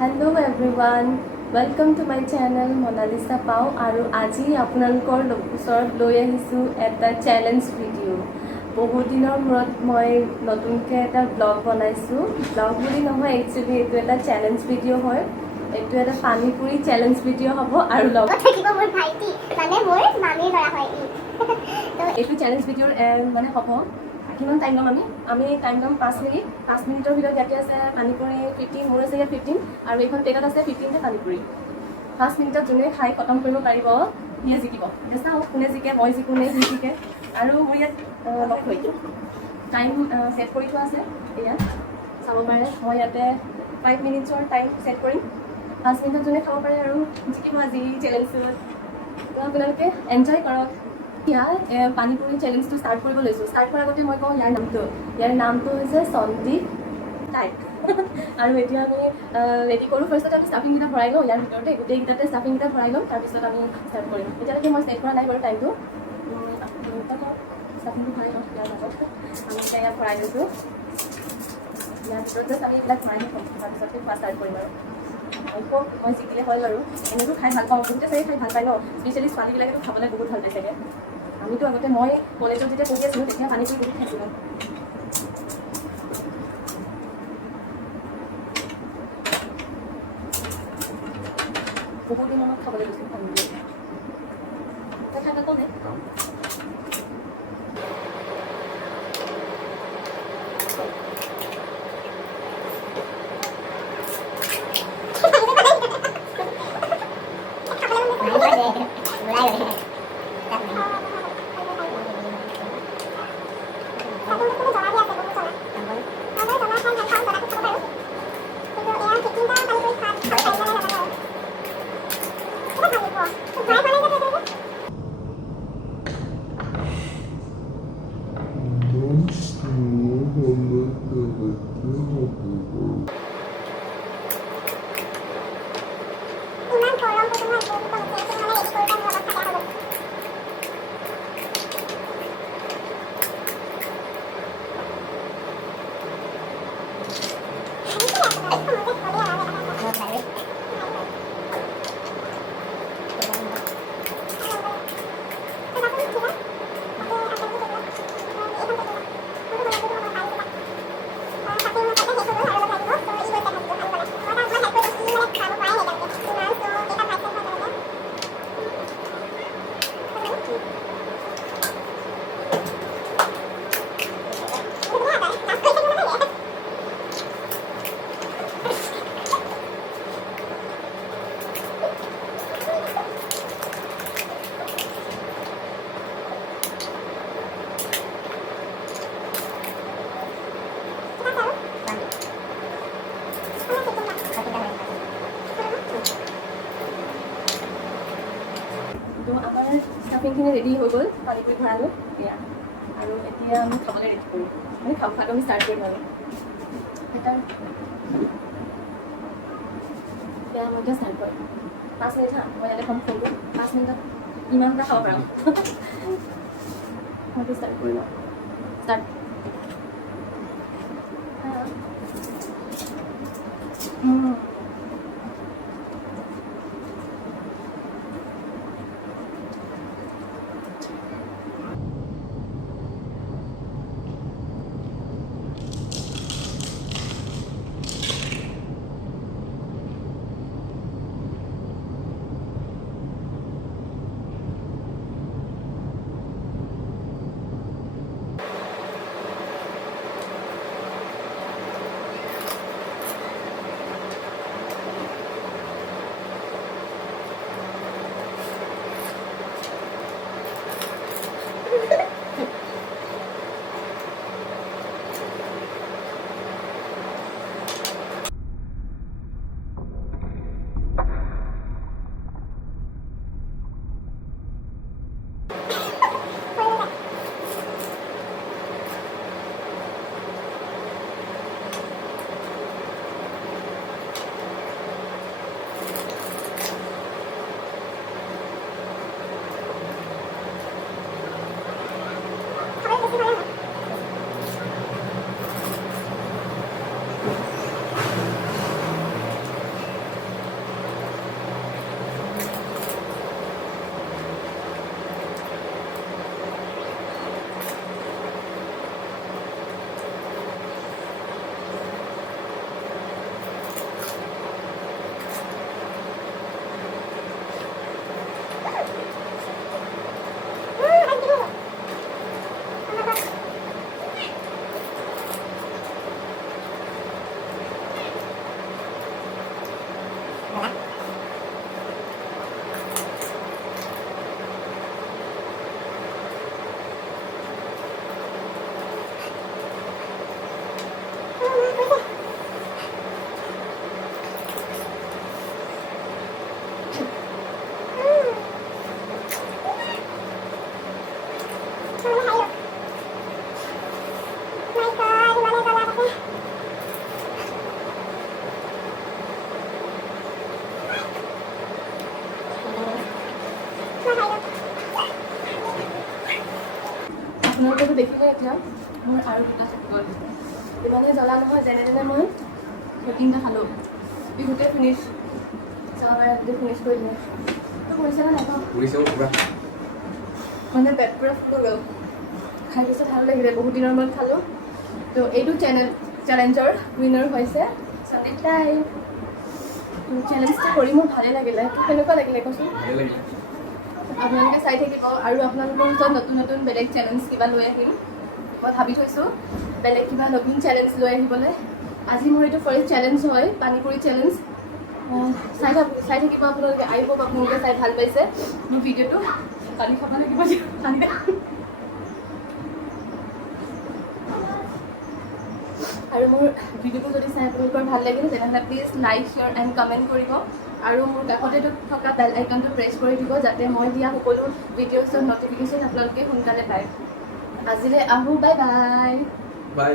Hello everyone welcome to my channel Monalisa Pao और आज आपनलोकर ओसरत লৈ আহিছো এটা চ্যালেঞ্জ ভিডিও। বহুত দিনৰ মূৰত মই নতুনকৈ এটা ব্লগ বনাইছো। ব্লগ বুলি নহয়, একচুৱেলি এইটো এটা চ্যালেঞ্জ ভিডিও হয়। এইটো এটা পানী পুৰি চ্যালেঞ্জ ভিডিও হ'ব আৰু লগত থাকিব মোৰ ভাইটি, মানে মোৰ মামীৰ ল'ৰা হয় ই। তো এইটো চ্যালেঞ্জ ভিডিওৰ মানে হ'ব কিমান টাইম ল'ম আমি টাইম ল'ম 5 মিনিট। 5 মিনিটৰ ভিতৰত ইয়াতে আছে পানীপুৰি 15, মোৰ আছে ইয়াত 15 আৰু এইখন প্লেটত আছে 15টা পানীপুৰি। 5 মিনিটত যোনে খাই খতম কৰিব পাৰিব সিয়ে জিকিব। এতিয়া চাওঁ কোনে জিকে, মই জিকো নে সি জিকে। আৰু মোৰ ইয়াত লগ হৈ টাইম ছেট কৰি থোৱা আছে, ইয়াত চাব পাৰে। মই ইয়াতে 5 মিনিটছৰ টাইম ছেট কৰিম। 5 মিনিটত যোনে খাব পাৰে আৰু জিকিব আজি চেলেঞ্জটোত। তো আপোনালোকে এনজয় কৰক। এতিয়া পানীপুৰি চেলেঞ্জটো ষ্টাৰ্ট কৰিব লৈছোঁ। ষ্টাৰ্ট কৰাৰ আগতে মই কওঁ ইয়াৰ নামটো হৈছে সন্দীপ টাইপ। আৰু এতিয়া আমি ৰেডি কৰোঁ। ফাৰ্ষ্টতে আমি ষ্টাফিংকেইটা ভৰাই লওঁ, ইয়াৰ ভিতৰতে গোটেইকেইটাতে ষ্টাফিংকেইটা ভৰাই লওঁ, তাৰপিছত আমি ষ্টাৰ্ট কৰিম। এতিয়ালৈকে মই ছেট কৰা নাই বাৰু টাইমটো। ষ্টাফিংটো ভৰাই লওঁ, ইয়াৰ মাজত আমি এতিয়া ইয়াত ভৰাই লৈছোঁ। ইয়াৰ ভিতৰত জাষ্ট আমি এইবিলাক ভৰাই লওঁ, তাৰপিছতে খোৱা ষ্টাৰ্ট কৰিম আৰু মই জিকিলে হয় বাৰু। এনেইতো খাই ভাল পাওঁ, বহুতে চাগে খাই ভাল পায় ন, স্পেচিয়েলি ছোৱালীবিলাকেতো খাবলৈ বহুত ভাল পাই চাগে। আমিতো আগতে মই কলেজত যেতিয়া পঢ়ি আছিলোঁ তেতিয়া পানীপুৰি বহুত খাইছিলোঁ। বহুত দিন মনত খাবলৈ গৈছিলোঁ পানীপুৰি। তই খাই ভাল পাওঁ নে? তো আমাৰ ষ্টাফিংখিনি ৰেডি হৈ গ'ল, পানীপুৰি ভৰালোঁ এয়া। আৰু এতিয়া আমি খাবলৈ ৰেডি কৰিম, মানে খোৱাটো আমি ষ্টাৰ্ট কৰিম আৰু এতিয়া মই এতিয়া ষ্টাৰ্ট কৰিম। 5 মিনিট হা, মই ইয়াতে কম ফোনটো 5 মিনিটত ইমানটা খাব পাৰোঁ। মইতো ষ্টাৰ্ট কৰি লওঁ। ষ্টাৰ্ট। আপোনালোকেতো দেখিলে এতিয়া মোৰ আৰু দুটা থাকি গ'ল ইমানেই জ্বলা নহয় যেনে তেনে মই তিনিটা খালোঁ গোটেই ফিনিছ ফিনিছ কৰি দিলোঁ তো কৰিছেনে নাই মানে পেট পূৰা ফুল গ'ল খাই পিছত ভাল লাগিলে বহুত দিনৰ মূৰত খালোঁ তো এইটো চেলেঞ্জৰ উইনাৰ হৈছে সন্দীপ দাই চেলেঞ্জটো কৰি মোৰ ভালেই লাগিলে কেনেকুৱা লাগিলে কচোন আপোনালোকে চাই থাকিব আৰু আপোনালোকৰ ওচৰত নতুন নতুন বেলেগ চেলেঞ্জ কিবা লৈ আহিম মই ভাবি থৈছোঁ বেলেগ কিবা নতুন চেলেঞ্জ লৈ আহিবলৈ আজি মোৰ এইটো ফাৰ্ষ্ট চেলেঞ্জ হয় পানীপুৰি চেলেঞ্জ চাই থাকিব আপোনালোকে আই হোপ আপোনালোকে চাই ভাল পাইছে মোৰ ভিডিঅ'টো পানী খাব লাগিব পানী আৰু মোৰ ভিডিঅ'টো যদি চাই আপোনালোকৰ ভাল লাগিল তেনেহ'লে please like share and comment কৰিব আৰু মোৰ কাষতে থকা বেল আইকনটো প্ৰেছ কৰি দিব যাতে মই দিয়া সকলো ভিডিঅ'ছৰ ন'টিফিকেশ্যন আপোনালোকে সোনকালে পায় আজিলৈ আহোঁ বাই বাই